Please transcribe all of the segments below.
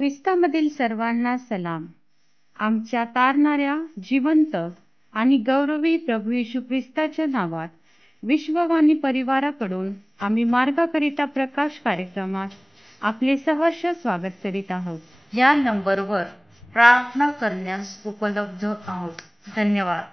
ख्रिस्तामधील सर्वांना सलाम. आमच्या तारणाऱ्या, जिवंत आणि गौरवी प्रभू येशू ख्रिस्ताच्या नावात विश्ववाणी परिवाराकडून आम्ही मार्गाकरिता प्रकाश कार्यक्रमात आपले सहर्ष स्वागत करीत आहोत. या नंबरवर प्रार्थना करण्यास उपलब्ध आहोत. धन्यवाद.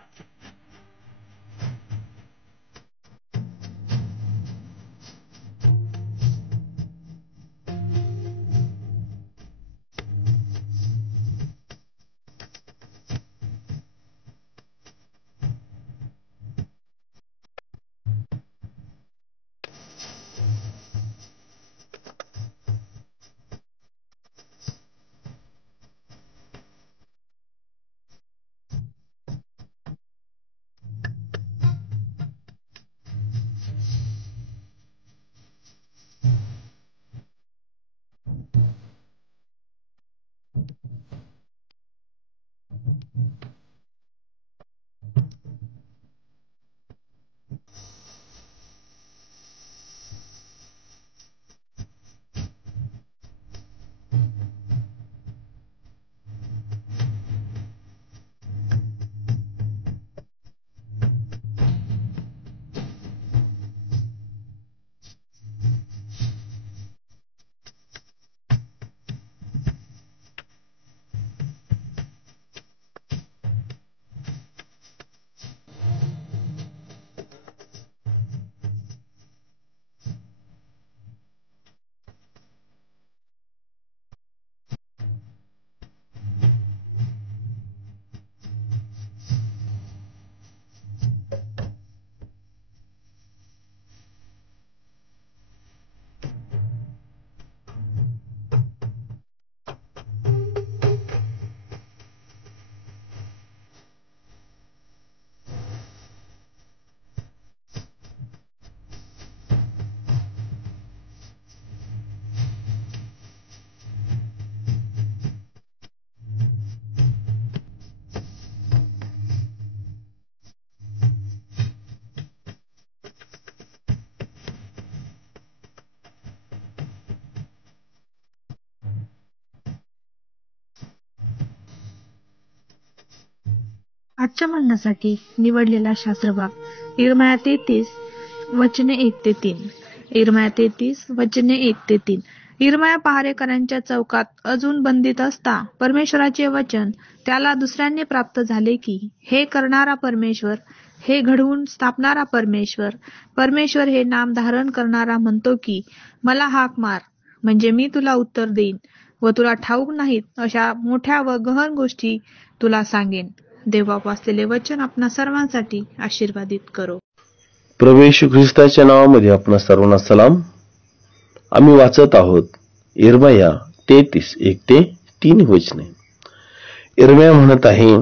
आजच्या म्हणण्यासाठी निवडलेला शास्त्रभाग इर्मया 33 वचने 1-3. इर्मया 33 वचने 1-3. इर्मया पहारेकरांच्या चौकात अजून बंदित असता परमेश्वराचे वचन त्याला दुसऱ्यांनी प्राप्त झाले की, हे करणारा परमेश्वर, हे घडवून स्थापणारा परमेश्वर हे नाम धारण करणारा म्हणतो की, मला हाक मार, म्हणजे मी तुला उत्तर देईन व तुला ठाऊक नाहीत अशा मोठ्या व गहन गोष्टी तुला सांगेन. देवबाप वाचलेले वचन आपणा सर्वांसाठी आशीर्वादित करो. प्रभू येशू ख्रिस्ताच्या नावामध्ये आपणा सर्वांना सलाम. आम्ही वाचत आहोत इर्मया 33:1-3 वचने. इर्मया म्हणत आहे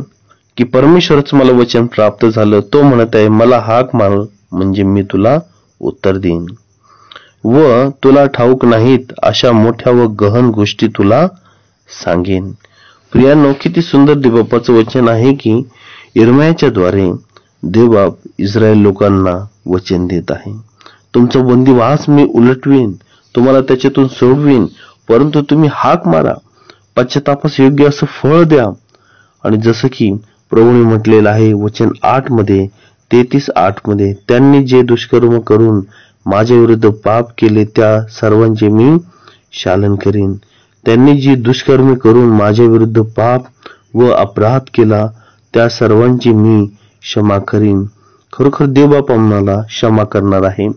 की परमेश्वरच मला वचन प्राप्त झालं. तो म्हणत आहे, मला हाक मार, म्हणजे मी तुला उत्तर देईन व तुला ठाऊक नाहीत अशा मोठ्या व गहन गोष्टी तुला सांगेन. प्रियांनो, किती सुंदर देवबापाचं वचन आहे की इर्मयाच्या द्वारे देवबाप इस्रायल लोकांना वचन देत आहे. तुमचा बंदिवास मी उलटवीन, तुम्हाला त्याच्यातून सोडवीन, परंतु तुम्ही हाक मारा, पश्चातापास योग्य असं फळ द्या. आणि जसं की प्रभूने म्हटलेलं आहे वचन 8 33:8 त्यांनी जे दुष्कर्म करून माझ्या विरुद्ध पाप केले त्या सर्वांचे मी शालन करीन. त्यांनी जी दुष्कर्मे करून माझ्या विरुद्ध पाप व अपराध केला त्या सर्वांची मी क्षमा करीन. खरोखर देवबाप आम्हाला क्षमा करणार आहे,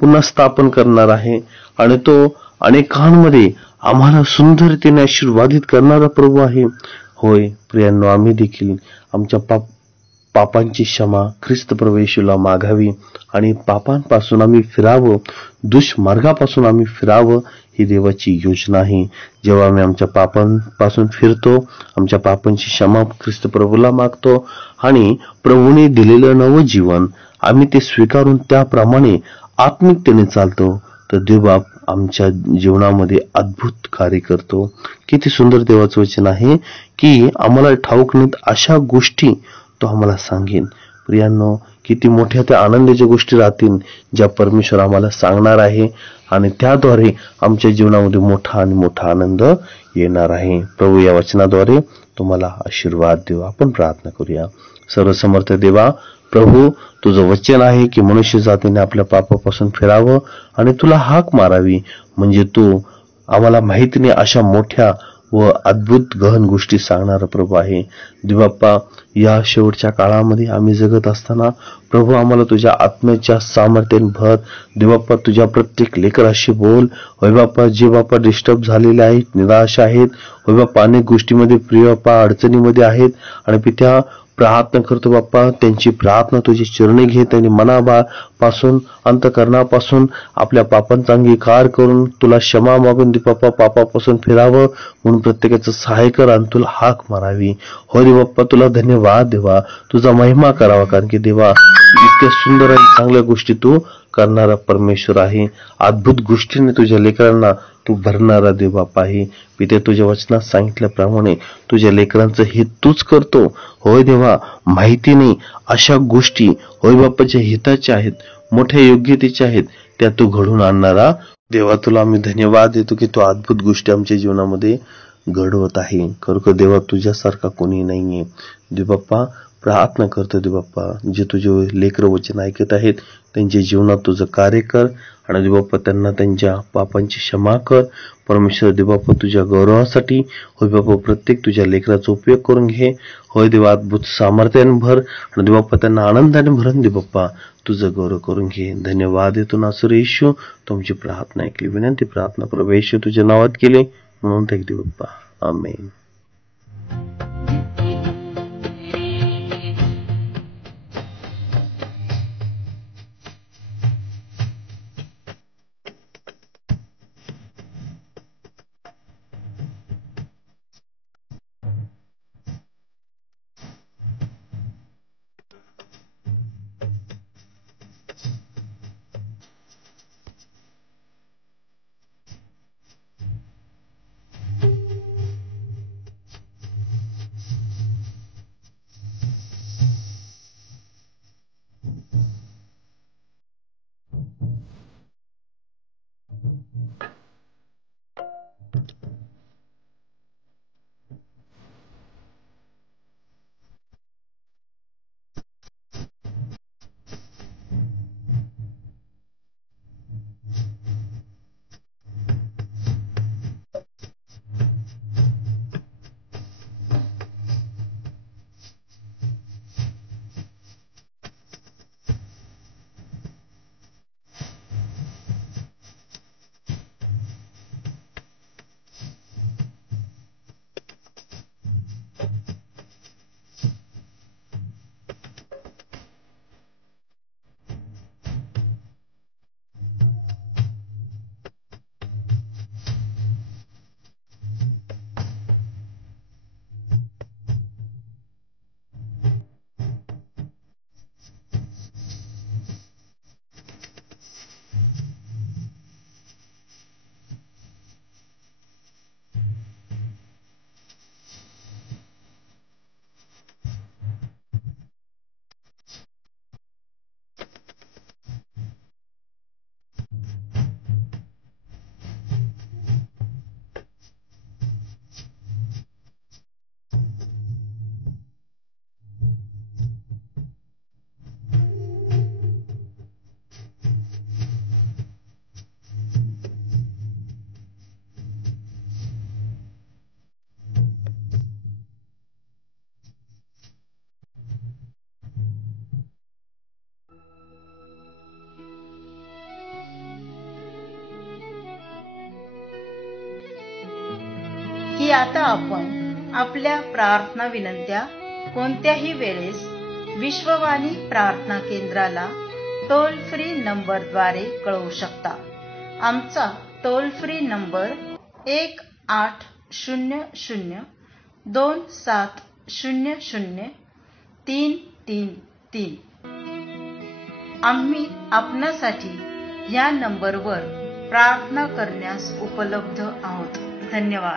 पुन्हा स्थापन करणार आहे आणि तो अनेकांमध्ये आम्हाला सुंदरतेने आशीर्वादित करणारा प्रभू आहे. होय प्रियांनो, आम्ही देखील आमच्या पापांची क्षमा ख्रिस्त प्रभू येशूला मागावी आणि पापांपासून आम्ही फिरावं, दुष्मार्गापासून आम्ही फिरावं, ही देवाची योजना आहे. जेव्हा आम्ही आमच्या पापांपासून फिरतो, आमच्या पापांची क्षमा ख्रिस्त प्रभूला मागतो आणि प्रभूने दिलेलं नवं जीवन आम्ही ते स्वीकारून त्याप्रमाणे आत्मिकतेने चालतो, तर देवबाप आमच्या जीवनामध्ये अद्भुत कार्य करतो. किती सुंदर देवाचं वचन आहे की आम्हाला ठाऊक नाहीत अशा गोष्टी तो आम्हाला सांगेन. प्रियांनो, किती मोठ्या त्या आनंदाच्या गोष्टी राहतील ज्या परमेश्वर आम्हाला सांगणार आहे आणि त्याद्वारे आमच्या जीवनामध्ये मोठा आणि मोठा आनंद येणार आहे. प्रभू या वचनाद्वारे तुम्हाला आशीर्वाद देऊ. आपण प्रार्थना करूया. सर्वसमर्थ देवा, प्रभू तुझं वचन आहे की मनुष्य जातीने आपल्या पापापासून फिरावं आणि तुला हाक मारावी, म्हणजे तू आम्हाला माहिती नाही अशा मोठ्या व अद्भुत गहन गोष्टी सांगणारा प्रभू आहे. देवबाप्पा, या शेवटच्या काळामध्ये आम्ही जगत असताना प्रभू आम्हाला तुझ्या आत्म्याच्या सामर्थ्याने भर. देवबाप्पा, तुझ्या प्रत्येक लेकराशी बोल. होय बाप्पा, जे बाप्पा डिस्टर्ब झालेले आहेत, निराश आहेत, होय बाप्पा अनेक गोष्टीमध्ये प्रिय बाप्पा अडचणीमध्ये आहेत आणि पित्या प्रार्थना करतो बाप्पा, त्यांची प्रार्थना तुझी चरणी घे. त्यांनी मनापासून अंतःकरणापासून आपल्या पापांचा अंगीकार करून तुला क्षमा मागून दे बाप्पा, पापापासून फिरावं म्हणून प्रत्येकाचं सहाय्य कर आणि तुला हाक मारावी. हो रे बाप्पा, तुला धन्यवाद देवा, तुझा महिमा करावा, कारण की देवा इतक्या सुंदर आणि चांगल्या गोष्टी तू करणारा परमेश्वर आहे. अद्भुत गोष्टीने तुझ्या लेकरांना तू भरणारा देव बाप्पा आहे. पिते, तुझ्या वचनात सांगितल्याप्रमाणे तुझ्या लेकरांचं हित तूच करतो. होय देवा, माहिती नाही अशा गोष्टी होय बाप्पाच्या हिताच्या आहेत, मोठ्या योग्यतेच्या आहेत, त्या तू घडून आणणारा देवा, तुला आम्ही धन्यवाद देतो की तू अद्भुत गोष्टी आमच्या जीवनामध्ये घडवत आहे. खरोखर देवा, तुझ्यासारखा कोणी नाहीये. देवबाप्पा, प्रार्थना करतो देवबाप्पा, जे तुझे लेकर वचन ऐकत आहेत त्यांच्या जीवनात तुझं कार्य कर आणि देवबाप्पा त्यांना त्यांच्या पापांची क्षमा कर. परमेश्वर देवबाप्पा, तुझ्या गौरवासाठी होय बाप्पा प्रत्येक तुझ्या लेकराचा उपयोग करून घे. होय देवा, अद्भुत सामर्थ्याने भर आणि देवबाप्पा त्यांना आनंदाने भरून दे बाप्पा, तुझं गौरव करून घे. धन्यवाद देतो नासर येशू, तुमची प्रार्थना ऐकली. विनंती प्रार्थना प्रभू येशू तुझ्या नावात केली म्हणून ऐक दे बाप्पा. आमेन. की आता आपण आपल्या प्रार्थना विनंत्या कोणत्याही वेळेस विश्ववाणी प्रार्थना केंद्राला टोल फ्री नंबरद्वारे कळवू शकता. आमचा टोल फ्री नंबर 1-800-2700-333. आम्ही आपणासाठी या नंबरवर प्रार्थना करण्यास उपलब्ध आहोत. धन्यवाद.